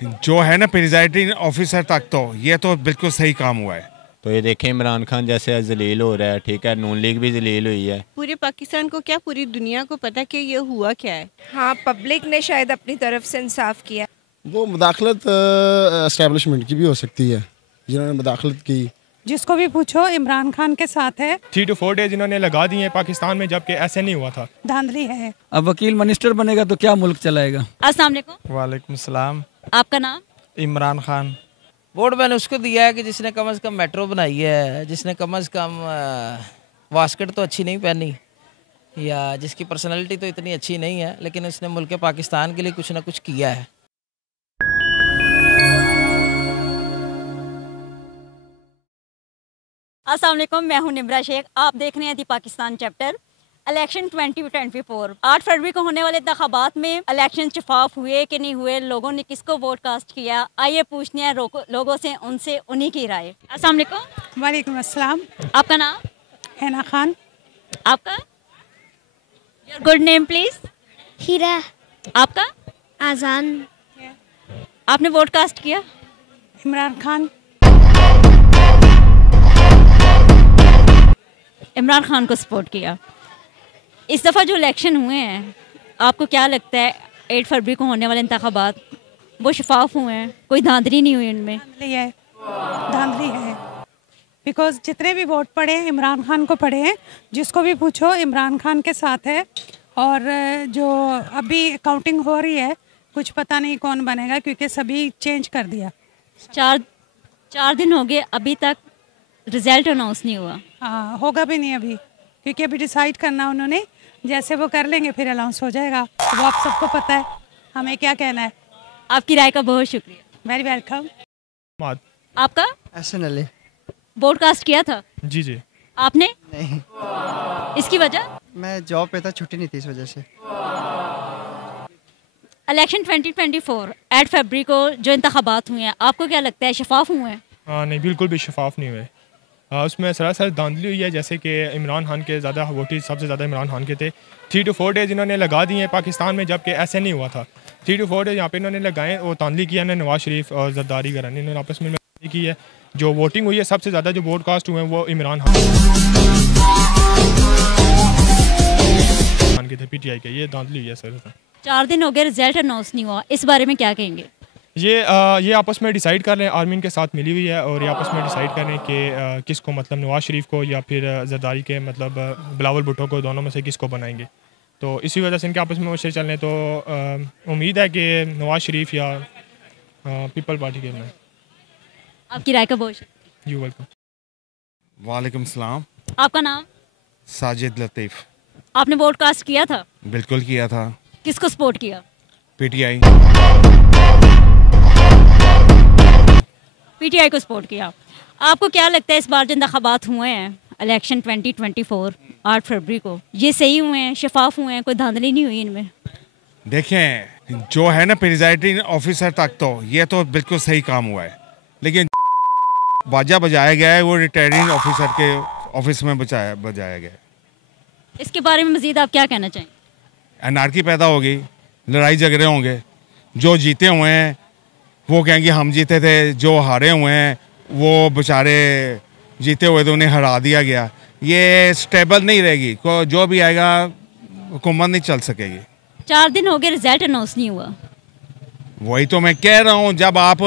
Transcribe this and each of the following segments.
जो है ना प्रिजाइडिंग ऑफिसर तक, तो ये तो बिल्कुल सही काम हुआ है। तो ये देखें इमरान खान जैसे जलील हो रहा है, ठीक है, नून लीग भी जलील हुई है। पूरे पाकिस्तान को क्या पूरी दुनिया को पता कि ये हुआ क्या है। हाँ, पब्लिक ने शायद अपनी तरफ से इंसाफ किया। वो मुदाखलत एस्टेब्लिशमेंट की भी हो सकती है, जिन्होंने मुदाखलत की। जिसको भी पूछो इमरान खान के साथ है। 3 to 4 डेज इन्होंने लगा दिए हैं पाकिस्तान में, जबकि ऐसे नहीं हुआ था। धांधली है। अब वकील मिनिस्टर बनेगा तो क्या मुल्क चलाएगा। अस्सलाम वालेकुम। वालेकुम सलाम। आपका नाम? इमरान खान। वोट मैंने उसको दिया है कि जिसने कम से कम मेट्रो बनाई है, जिसने कम से कम वास्केट तो अच्छी नहीं पहनी, या जिसकी पर्सनालिटी तो इतनी अच्छी नहीं है, लेकिन उसने मुल्क पाकिस्तान के लिए कुछ ना कुछ किया है। अस्सलाम वालेकुम, मैं हूं निम्रा शेख। आप देख रहे हैं दी पाकिस्तान चैप्टर। इलेक्शन 2024 8 फरवरी को होने वाले इंतखाबात में इलेक्शन शफाफ हुए कि नहीं हुए, लोगों ने किसको वोट कास्ट किया, आइए पूछने हैं लोगों से, उनसे उन्हीं की राय। अस्सलाम वालेकुम। वालेकुम अस्सलाम। आपका नाम? हैना खान। आपका? Your good name please. Heera. आपका? आजान। आपने वोट कास्ट किया? इमरान खान। इमरान खान को सपोर्ट किया। इस दफ़ा जो इलेक्शन हुए हैं, आपको क्या लगता है 8 फरवरी को होने वाले इंतखाबात वो शफाफ हुए हैं, कोई धांधली नहीं हुई इनमें? धांधली है बिकॉज जितने भी वोट पड़े हैं इमरान खान को पड़े हैं। जिसको भी पूछो इमरान खान के साथ है। और जो अभी काउंटिंग हो रही है, कुछ पता नहीं कौन बनेगा क्योंकि सभी चेंज कर दिया। चार दिन हो गए, अभी तक रिजल्ट अनाउंस नहीं हुआ। हाँ, होगा भी नहीं अभी, क्योंकि अभी डिसाइड करना उन्होंने, जैसे वो कर लेंगे फिर अनाउंस हो जाएगा। वो आप सबको पता है, हमें क्या कहना है। आपकी राय का बहुत शुक्रिया। Very welcome. आपका? SNLA। वोट कास्ट किया था? जी जी। आपने? नहीं। इसकी वजह? मैं जॉब पे था, छुट्टी नहीं थी इस वजह से। इलेक्शन 2024 8 फरवरी को जो इंतखाबात हुए हैं, आपको क्या लगता है शफाफ हुए हैं? नहीं, बिल्कुल भी शफाफ नहीं हुए। उसमें सरासर धांधली हुई है, जैसे कि इमरान खान के ज़्यादा वोटिंग सबसे ज़्यादा इमरान खान के थे। 3 to 4 डेज इन्होंने लगा दिए हैं पाकिस्तान में, जबकि ऐसे नहीं हुआ था। 3 to 4 डेज यहाँ पे इन्होंने लगाए, वो धांधली किया है नवाज शरीफ और जरदारी घराने, इन्होंने आपस में की है। जो वोटिंग हुई है, सबसे ज़्यादा जो वोट कास्ट हुए हैं वो इमरान खान के थे, PTI के। ये धांधली हुई है सर। 4 दिन हो गए, रिजल्ट अनाउंस नहीं हुआ, इस बारे में क्या कहेंगे? ये आपस में डिसाइड कर रहे हैं, आर्मी के साथ मिली हुई है, और ये आपस में डिसाइड कर रहे हैं कि किसको, मतलब नवाज शरीफ को या फिर जरदारी के, मतलब बिलावल भुट्टो को, दोनों में से किसको बनाएंगे। तो इसी वजह से इनके आपस में मशवरे चल रहे हैं। तो उम्मीद है कि नवाज शरीफ या पीपल पार्टी के में। आपकी राय का बहुत यू वेलकम। वालेकुम सलाम। आपका नाम? साजिद लतीफ़। आपने वोट कास्ट किया था? बिल्कुल किया था। किसको सपोर्ट किया? PTI। PTI को सपोर्ट किया। आपको क्या लगता है इस बार जो इंतखाबात हुए हैं इलेक्शन 2024 8 फरवरी को, ये सही हुए हैं, शफाफ हुए हैं, कोई धांधली नहीं हुई इनमें? देखें, जो है ना प्रिजाइडिंग ऑफिसर तक, तो ये तो बिल्कुल सही काम हुआ है। लेकिन बाजा बजाया गया है, वो रिटायरिंग ऑफिसर के ऑफिस में बजाया गया है। इसके बारे में मजीद आप क्या कहना चाहेंगे? अनारकी पैदा होगी, लड़ाई झगड़े होंगे। जो जीते हुए हैं वो कहेंगे हम जीते थे, जो हारे हुए हैं वो बेचारे जीते हुए तो उन्हें हरा दिया गया। ये स्टेबल नहीं रहेगी, जो भी आएगा हुकूमत नहीं चल सकेगी। 4 दिन हो गए, रिजल्ट अनाउंस नहीं हुआ। वही तो मैं कह रहा हूँ, जब आप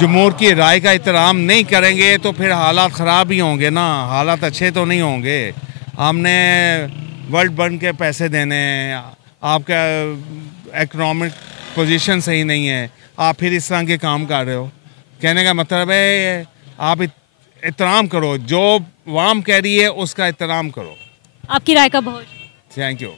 जमहूर की राय का एहतराम नहीं करेंगे तो फिर हालात ख़राब ही होंगे ना, हालात अच्छे तो नहीं होंगे। हमने वर्ल्ड बैंक के पैसे देने, आपका इकोनॉमिक पोजीशन सही नहीं है, आप फिर इस तरह के काम कर रहे हो। कहने का मतलब है आप एहतराम करो, जो वाम कह रही है उसका एहतराम करो। आपकी राय का बहुत थैंक यू।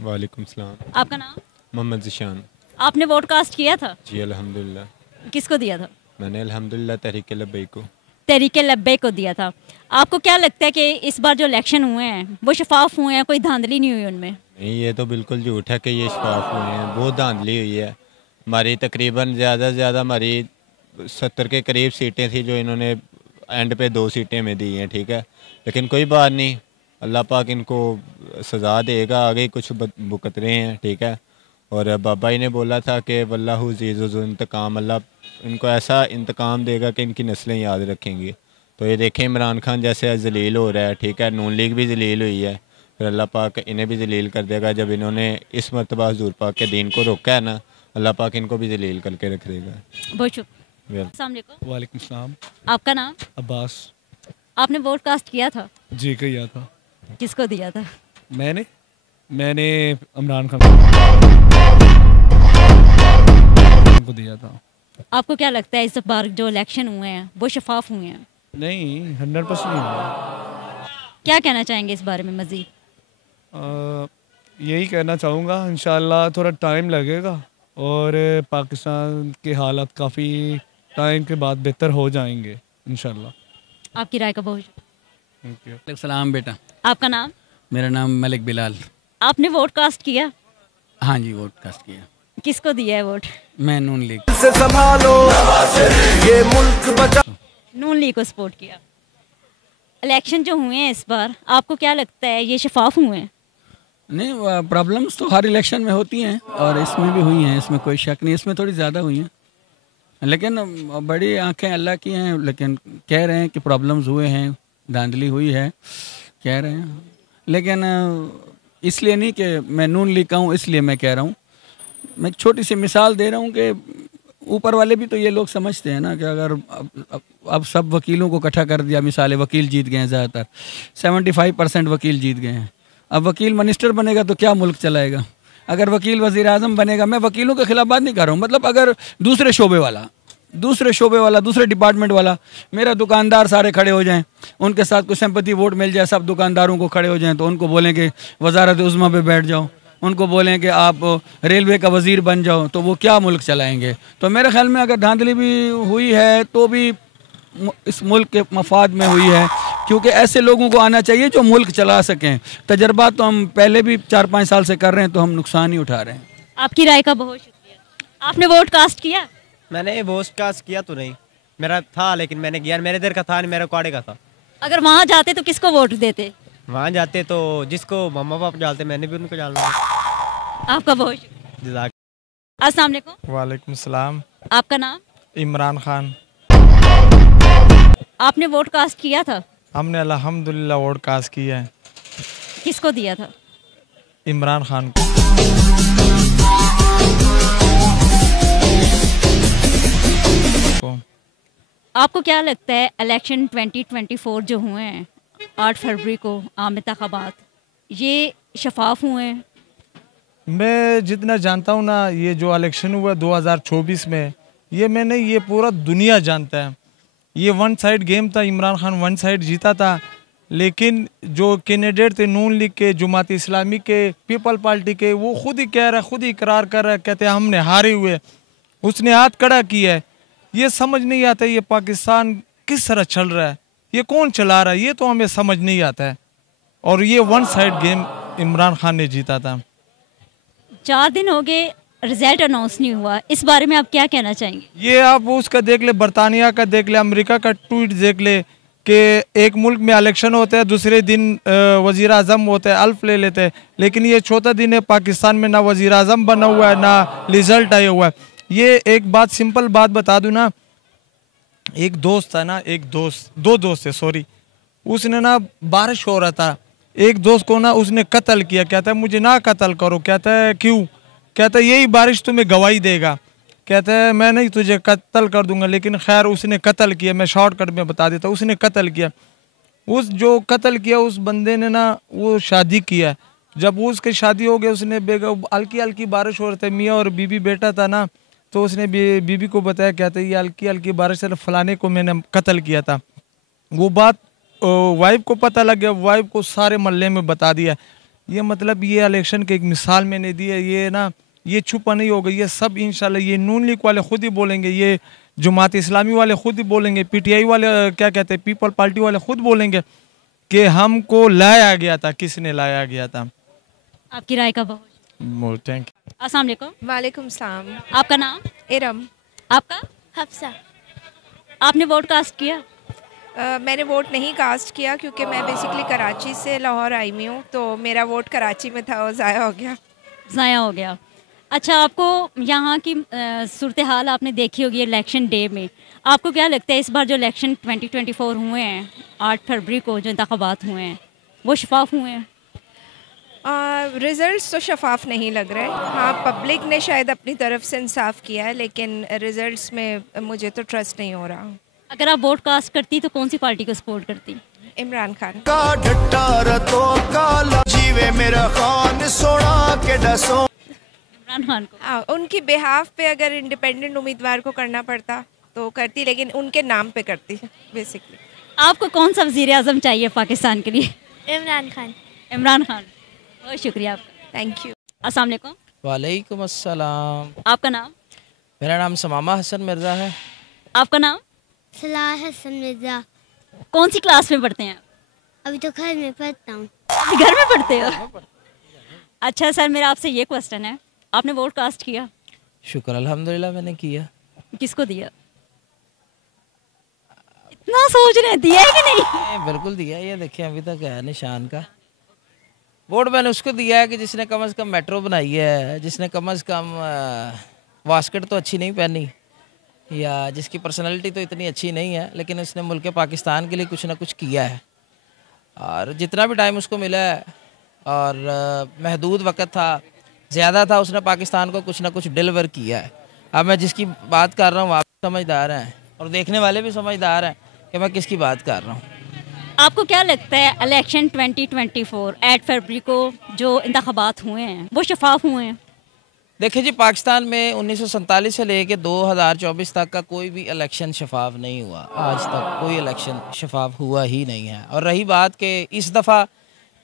वालेकुम सलाम। आपका नाम? मोहम्मद ज़िशान। आपने वोट कास्ट किया था? जी अल्हम्दुलिल्लाह। किसको दिया था? मैंने अल्हम्दुलिल्लाह तहरीक लब्बैक को। तहरीक लब्बैक को दिया था। आपको क्या लगता है कि इस बार जो इलेक्शन हुए हैं वो शफाफ हुए हैं, कोई धांधली नहीं हुई उनमें? नहीं, ये तो बिल्कुल झूठ है कि ये शफाफ हुए हैं, बहुत धांधली हुई है। हमारी तकरीबन ज़्यादा से ज़्यादा हमारी 70 के करीब सीटें थी, जो इन्होंने एंड पे 2 सीटें में दी हैं, ठीक है। लेकिन कोई बात नहीं, अल्लाह पाक इनको सज़ा देगा, आगे कुछ भुगत रहे हैं, ठीक है। और बाबा ही ने बोला था कि वल्लाहु ज़ीज़ुल इंतकाम, अल्लाह इनको ऐसा इंतकाम देगा कि इनकी नस्लें याद रखेंगी। तो ये देखें इमरान खान जैसे जलील हो रहा है, ठीक है, नून लीग भी जलील हुई है, फिर अल्लाह पाक इन्हें भी जलील कर देगा। जब इन्होंने इस मरतबा हुज़ूर पाक के दीन को रोका है ना, अल्लाह पाक इनको भी जलील करके रख देगा। बहुत शुक्रिया। अस्सलाम वालेकुम। वालेकुम सलाम। आपका नाम? अब्बास। आपने वोट कास्ट किया था? जी किया था। किसको दिया था? मैंने इमरान खान को दिया था। आपको क्या लगता है इस बार जो इलेक्शन हुए हैं वो शफाफ हुए हैं? नहीं, 100% नहीं हुआ। क्या कहना चाहेंगे इस बारे में मज़ीद? यही कहना चाहूँगा, इंशाल्लाह थोड़ा टाइम लगेगा और पाकिस्तान के हालात काफ़ी टाइम के बाद बेहतर हो जाएंगे इंशाल्लाह। आपकी राय का बहुत थैंक यू। सलाम बेटा। आपका नाम? मेरा नाम मलिक बिलाल। आपने वोट कास्ट किया? हाँ जी, वोट कास्ट किया। किसको दिया है वोट? मैं नून लीग से संभालो ये मुल्क बचा। नून लीग को सपोर्ट किया। इलेक्शन जो हुए हैं इस बार आपको क्या लगता है ये शफाफ हुए हैं? नहीं, प्रॉब्लम्स तो हर इलेक्शन में होती हैं और इसमें भी हुई हैं, इसमें कोई शक नहीं। इसमें थोड़ी ज़्यादा हुई हैं, लेकिन बड़ी आंखें अल्लाह की हैं। लेकिन कह रहे हैं कि प्रॉब्लम्स हुए हैं, धांधली हुई है, कह रहे हैं। लेकिन इसलिए नहीं कि मैं नून लीग का हूँ इसलिए मैं कह रहा हूँ। मैं एक छोटी सी मिसाल दे रहा हूँ कि ऊपर वाले भी तो ये लोग समझते हैं ना कि अगर अब सब वकीलों को इकट्ठा कर दिया, मिसाल वकील जीत गए हैं, ज़्यादातर 75% वकील जीत गए हैं। अब वकील मिनिस्टर बनेगा तो क्या मुल्क चलाएगा? अगर वकील वज़ीर आज़म बनेगा, मैं वकीलों के खिलाफ बात नहीं कर रहा हूँ, मतलब अगर दूसरे शोबे वाला, दूसरे डिपार्टमेंट वाला, मेरा दुकानदार सारे खड़े हो जाएं, उनके साथ कोई सिंपैथी वोट मिल जाए, सब दुकानदारों को खड़े हो जाएं, तो उनको बोलें कि वजारत उज़्मा पे बैठ जाओ, उनको बोलें कि आप रेलवे का वज़ीर बन जाओ, तो वो क्या मुल्क चलाएंगे? तो मेरे ख्याल में अगर धांधली भी हुई है तो भी इस मुल्क के मफाद में हुई है, क्योंकि ऐसे लोगों को आना चाहिए जो मुल्क चला सकें। तजर्बा तो हम पहले भी 4-5 साल से कर रहे हैं, तो हम नुकसान ही उठा रहे हैं। आपकी राय का बहुत शुक्रिया। आपने वोट कास्ट किया? मैंने वोट कास्ट किया तो नहीं, मेरा था लेकिन मैंने गया, मेरे इधर का था नहीं, मेरा क्वाड़े का था। अगर वहाँ जाते तो किसको वोट देते? वहाँ जाते तो जिसको मम्मा पापा डालते मैंने भी उनको डालना। आपका बहुत शुक्रिया। अस्सलाम वालेकुम। वालेकुम सलाम। आपका नाम? इमरान खान। आपने वोट कास्ट किया था? हमने अल्हम्दुलिल्लाह वोट कास्ट किया है। किसको दिया था? इमरान खान को। आपको क्या लगता है इलेक्शन 2024 जो हुए हैं 8 फरवरी को आम इंतखाबात, ये शफाफ हुए हैं? मैं जितना जानता हूँ ना, ये जो इलेक्शन हुआ 2024 में, ये पूरा दुनिया जानता है। ये वन साइड गेम था, इमरान खान वन साइड जीता था, लेकिन जो कैंडिडेट थे नून लीग के, जमात इस्लामी के, पीपल पार्टी के, वो खुद ही कह रहा है, खुद ही इकरार कर रहा है, कहते हैं हमने हारे हुए, उसने हाथ खड़ा किया है। ये समझ नहीं आता ये पाकिस्तान किस तरह चल रहा है, ये कौन चला रहा है, ये तो हमें समझ नहीं आता है। और ये one side game Imran Khan ने जीता था। 4 दिन हो गए, रिजल्ट अनाउंस नहीं हुआ, इस बारे में आप क्या कहना चाहेंगे? ये आप उसका देख ले, बरतानिया का देख ले, अमेरिका का ट्वीट देख ले कि एक मुल्क में इलेक्शन होता है, दूसरे दिन वज़ीर आज़म होता है, अल्फ ले लेते हैं, लेकिन ये चौथा दिन है पाकिस्तान में ना वज़ीर आज़म बना हुआ है ना रिजल्ट आया हुआ है। ये एक बात, सिंपल बात बता दूं ना, एक दोस्त था ना, दो दोस्त थे सॉरी, उसने ना बारिश हो रहा था, एक दोस्त को ना उसने कत्ल किया। कहता है मुझे ना कत्ल करो। कहता है क्यों? कहता है यही बारिश तुम्हें गवाही देगा। कहता है मैं नहीं तुझे कत्ल कर दूंगा, लेकिन खैर उसने कत्ल किया। मैं शॉर्टकट में बता देता, उसने कत्ल किया। उस जो कत्ल किया उस बंदे ने ना वो शादी किया। जब उसकी शादी हो गई, उसने बेगम, हल्की हल्की बारिश हो रही थी, मियाँ और बीबी बेटा था ना, तो उसने बीबी को बताया, कहते ये हल्की हल्की बारिश से फलाने को मैंने कत्ल किया था। वो बात वाइफ को पता लग गया, वाइफ को सारे मोहल्ले में बता दिया। ये मतलब ये इलेक्शन की एक मिसाल मैंने दी है। ये ना ये छुपा नहीं होगा, ये सब इंशाल्लाह ये नून लीग वाले खुद ही बोलेंगे, ये जमात इस्लामी वाले खुद ही बोलेंगे, पीटीआई वाले क्या कहते हैं पीपल पार्टी वाले खुद बोलेंगे कि हमको लाया गया था, किसने लाया गया था। आपकी राय का बहुत थैंक यू। अस्सलाम वालेकुम। वालेकुम सलाम। आपका नाम? इरम। आपका? हफ्सा। आपने वोट कास्ट किया? मैंने वोट नहीं कास्ट किया क्योंकि मैं बेसिकली कराची से लाहौर आई हुई हूँ, तो मेरा वोट कराची में था और ज़ाया हो गया। ज़ाया हो गया। अच्छा, आपको यहाँ की सूरत हाल आपने देखी होगी इलेक्शन डे में, आपको क्या लगता है इस बार जो इलेक्शन 2024 हुए हैं 8 फरवरी को जो इंतखाबात हुए हैं वो शफाफ हुए हैं? रिज़ल्ट्स तो शफाफ नहीं लग रहे। हाँ, पब्लिक ने शायद अपनी तरफ से इंसाफ किया है, लेकिन रिज़ल्ट्स में मुझे तो ट्रस्ट नहीं हो रहा। अगर आप वोट कास्ट करती तो कौन सी पार्टी को सपोर्ट करती? इमरान खान। इमरान खान को। उनकी बिहाफ पे अगर इंडिपेंडेंट उम्मीदवार को करना पड़ता तो करती, लेकिन उनके नाम पे करती बेसिकली। आपको कौन सा वज़ीर आज़म चाहिए पाकिस्तान के लिए? इमरान खान। इमरान खान। बहुत शुक्रिया आपका। Thank you. अस्सलाम वालेकुम। वालेकुम अस्सलाम। आपका नाम? मेरा नाम समामा हसन मिर्ज़ा है। आपका नाम? सलाह हसन मिर्ज़ा। कौन सी क्लास में पढ़ते हैं आप? अभी तो घर में पढ़ता हूँ। घर में पढ़ते हो? अच्छा सर, मेरा आपसे ये क्वेश्चन है, आपने वोट कास्ट किया? शुक्र अल्हम्दुलिल्लाह मैंने किया। किसको दिया? इतना सोच रहे हैं, दिया है कि नहीं? बिल्कुल दिया। ये देखिए अभी तक है निशान का। वोट मैंने उसको दिया है कि जिसने कम से कम मेट्रो बनाई है, जिसने कम से कम वास्कट तो अच्छी नहीं पहनी, या जिसकी पर्सनालिटी तो इतनी अच्छी नहीं है, लेकिन उसने मुल्क पाकिस्तान के लिए कुछ ना कुछ किया है। और जितना भी टाइम उसको मिला है और महदूद वक्त था, ज़्यादा था, उसने पाकिस्तान को कुछ ना कुछ डिलीवर किया है। अब मैं जिसकी बात कर रहा हूँ आप समझदार हैं और देखने वाले भी समझदार हैं कि मैं किसकी बात कर रहा हूँ। आपको क्या लगता है इलेक्शन 2024 8 फरवरी को जो इंतखाबात हुए हैं वो शफाफ हुए हैं? देखिए जी, पाकिस्तान में 1947 से लेके 2024 तक का कोई भी इलेक्शन शफाफ नहीं हुआ। आज तक कोई इलेक्शन शफाफ हुआ ही नहीं है। और रही बात कि इस दफ़ा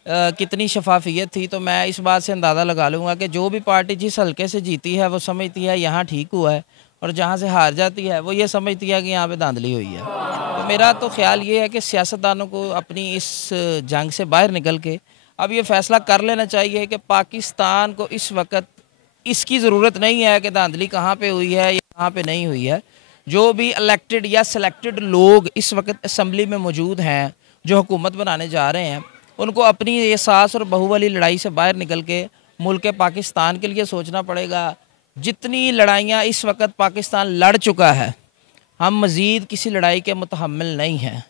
कितनी शफाफियत थी, तो मैं इस बात से अंदाज़ा लगा लूँगा कि जो भी पार्टी जिस हल्के से जीती है वो समझती है यहाँ ठीक हुआ है, और जहाँ से हार जाती है वो ये समझती है कि यहाँ पे धांधली हुई है। तो मेरा तो ख्याल ये है कि सियासतदानों को अपनी इस जंग से बाहर निकल के अब ये फ़ैसला कर लेना चाहिए कि पाकिस्तान को इस वक्त इसकी ज़रूरत नहीं है कि धांधली कहाँ पे हुई है या कहाँ पे नहीं हुई है। जो भी इलेक्टेड या सिलेक्टेड लोग इस वक्त असम्बली में मौजूद हैं जो हुकूमत बनाने जा रहे हैं, उनको अपनी ये सास और बहू वाली लड़ाई से बाहर निकल के मुल्क पाकिस्तान के लिए सोचना पड़ेगा। जितनी लड़ाइयाँ इस वक्त पाकिस्तान लड़ चुका है, हम मज़ीद किसी लड़ाई के मुतहम्मिल नहीं हैं।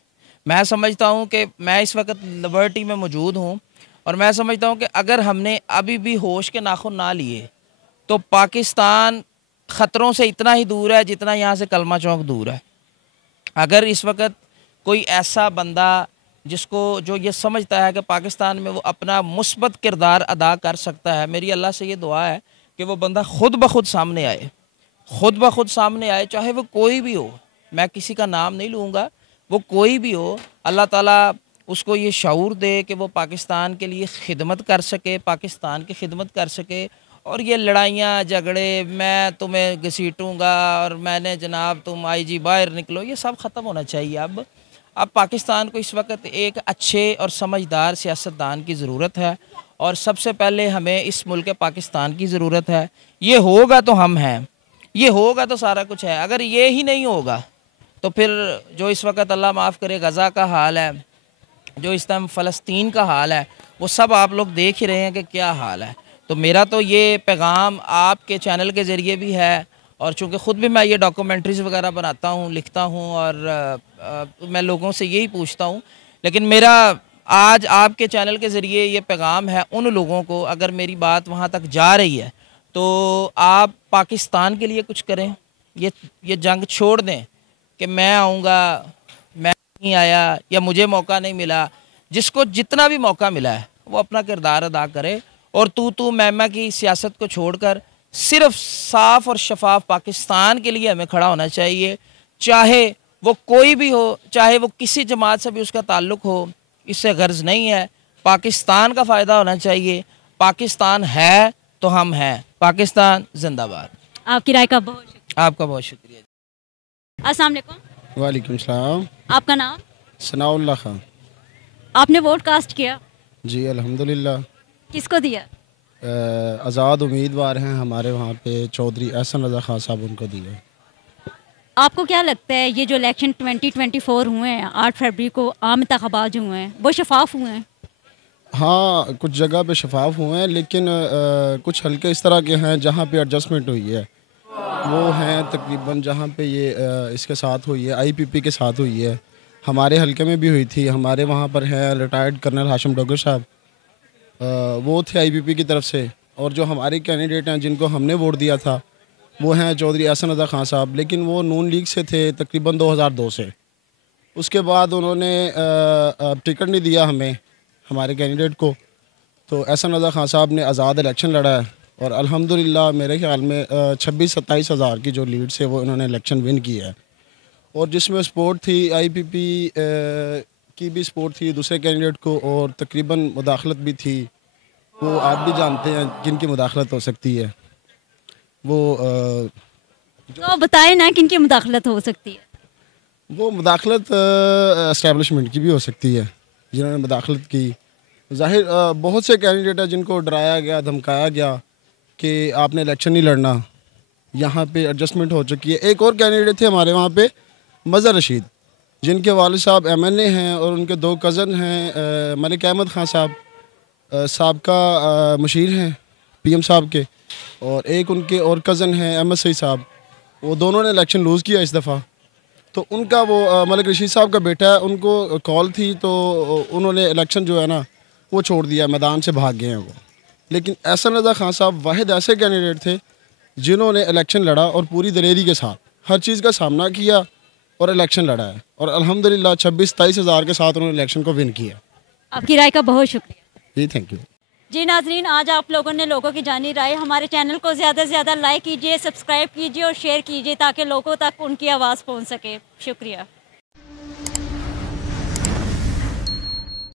मैं समझता हूँ कि मैं इस वक्त लिबर्टी में मौजूद हूँ और मैं समझता हूँ कि अगर हमने अभी भी होश के नाखून ना लिए तो पाकिस्तान ख़तरों से इतना ही दूर है जितना यहाँ से कलमा चौक दूर है। अगर इस वक्त कोई ऐसा बंदा जिसको जो ये समझता है कि पाकिस्तान में वो अपना मुस्बत किरदार अदा कर सकता है, मेरी अल्लाह से ये दुआ है कि वो बंदा खुद ब खुद सामने आए, खुद ब खुद सामने आए, चाहे वो कोई भी हो। मैं किसी का नाम नहीं लूँगा, वो कोई भी हो। अल्लाह ताला उसको ये शऊर दे कि वो पाकिस्तान के लिए खिदमत कर सके, पाकिस्तान की खिदमत कर सके। और ये लड़ाइयाँ झगड़े, मैं तुम्हें घसीटूँगा और मैंने जनाब तुम आईजी बाहर निकलो, ये सब ख़त्म होना चाहिए। अब पाकिस्तान को इस वक्त एक अच्छे और समझदार सियासतदान की ज़रूरत है और सबसे पहले हमें इस मुल्क पाकिस्तान की ज़रूरत है। ये होगा तो हम हैं, ये होगा तो सारा कुछ है। अगर ये ही नहीं होगा तो फिर जो इस वक्त अल्लाह माफ़ करे गज़ा का हाल है, जो इस टाइम फ़लस्तीन का हाल है, वो सब आप लोग देख ही रहे हैं कि क्या हाल है। तो मेरा तो ये पैगाम आपके चैनल के ज़रिए भी है, और चूँकि ख़ुद भी मैं ये डॉक्यूमेंट्रीज़ वगैरह बनाता हूँ, लिखता हूँ और मैं लोगों से यही पूछता हूँ, लेकिन मेरा आज आपके चैनल के ज़रिए ये पैगाम है उन लोगों को, अगर मेरी बात वहाँ तक जा रही है तो आप पाकिस्तान के लिए कुछ करें। ये जंग छोड़ दें कि मैं आऊँगा, मैं नहीं आया या मुझे मौका नहीं मिला। जिसको जितना भी मौका मिला है वो अपना किरदार अदा करे और तू मैं की सियासत को छोड़कर सिर्फ साफ़ और शफाफ पाकिस्तान के लिए हमें खड़ा होना चाहिए। चाहे वो कोई भी हो, चाहे वो किसी जमात से भी उसका ताल्लुक़ हो, इससे गर्ज नहीं है। पाकिस्तान का फ़ायदा होना चाहिए। पाकिस्तान है तो हम हैं। पाकिस्तान जिंदाबाद। आपकी राय का बहुत शुक्रिया। आपका बहुत शुक्रिया। अस्सलाम वालेकुम। वालेकुम सलाम। आपका नाम? सनाउल्लाह खान। आपने वोट कास्ट किया? जी अल्हम्दुलिल्लाह। किसको दिया? आज़ाद उम्मीदवार हैं हमारे वहाँ पे, चौधरी एहसन रज़ा खान साहब, उनको दिया। आपको क्या लगता है ये जो इलेक्शन 2024 हुए हैं 8 फरवरी को आम इंतखाबात जो हुए हैं वो शफाफ हुए हैं? हाँ, कुछ जगह पे शफाफ हुए हैं, लेकिन कुछ हल्के इस तरह के हैं जहाँ पे एडजस्टमेंट हुई है। वो हैं तकरीबन जहाँ पे ये इसके साथ हुई है, आईपीपी के साथ हुई है। हमारे हल्के में भी हुई थी। हमारे वहाँ पर हैं रिटायर्ड कर्नल हाशिम डोगर साहब, वो थे आईपीपी की तरफ से। और जो हमारे कैंडिडेट हैं जिनको हमने वोट दिया था वो हैं चौधरी एहसन रज़ा खान साहब, लेकिन वो नून लीग से थे तकरीबन 2002 से। उसके बाद उन्होंने टिकट नहीं दिया हमें, हमारे कैंडिडेट को। तो एहसन रज़ा खान साहब ने आज़ाद इलेक्शन लड़ा है और अल्हम्दुलिल्लाह मेरे ख्याल में 26-27 हज़ार की जो लीड से वो इन्होंने इलेक्शन विन की है। और जिसमें सपोर्ट थी आईपीपी की भी सपोर्ट थी दूसरे कैंडिडेट को, और तकरीबन मुदाखलत भी थी। वो आप भी जानते हैं किन की मुदाखलत हो सकती है। वो तो बताएं ना किन की मुदाखलत हो सकती है। वो मुदाखलत एस्टेब्लिशमेंट की भी हो सकती है जिन्होंने मुदाखलत की। ज़ाहिर बहुत से कैंडिडेट हैं जिनको डराया गया, धमकाया गया कि आपने इलेक्शन नहीं लड़ना। यहाँ पे एडजस्टमेंट हो चुकी है। एक और कैंडिडेट थे हमारे वहाँ पे, मज़हर रशीद, जिनके वालिद साहब एमएनए हैं और उनके 2 कज़न हैं मलिक अहमद खान साहब, साबका मुशीर हैं पीएम साहब के, और एक उनके और कज़न हैं अहमद सईद साहब। वो दोनों ने इलेक्शन लूज़ किया इस दफ़ा। तो उनका वो मलिक रशीद साहब का बेटा है, उनको कॉल थी तो उन्होंने इलेक्शन जो है ना वो छोड़ दिया, मैदान से भाग गए हैं वो। लेकिन एहसन रज़ा खान साहब वाहिद ऐसे कैंडिडेट थे जिन्होंने इलेक्शन लड़ा और पूरी दलेरी के साथ हर चीज़ का सामना किया और इलेक्शन लड़ा है। और अल्हम्दुलिल्लाह 26-27 हज़ार के साथ उन्होंने इलेक्शन को विन किया। आपकी राय का बहुत शुक्रिया जी, थैंक यू। जी नाजरीन, आज आप लोगों ने लोगों की जानी राय। हमारे चैनल को ज़्यादा से ज़्यादा लाइक कीजिए, सब्सक्राइब कीजिए और शेयर कीजिए ताकि लोगों तक उनकी आवाज़ पहुंच सके। शुक्रिया।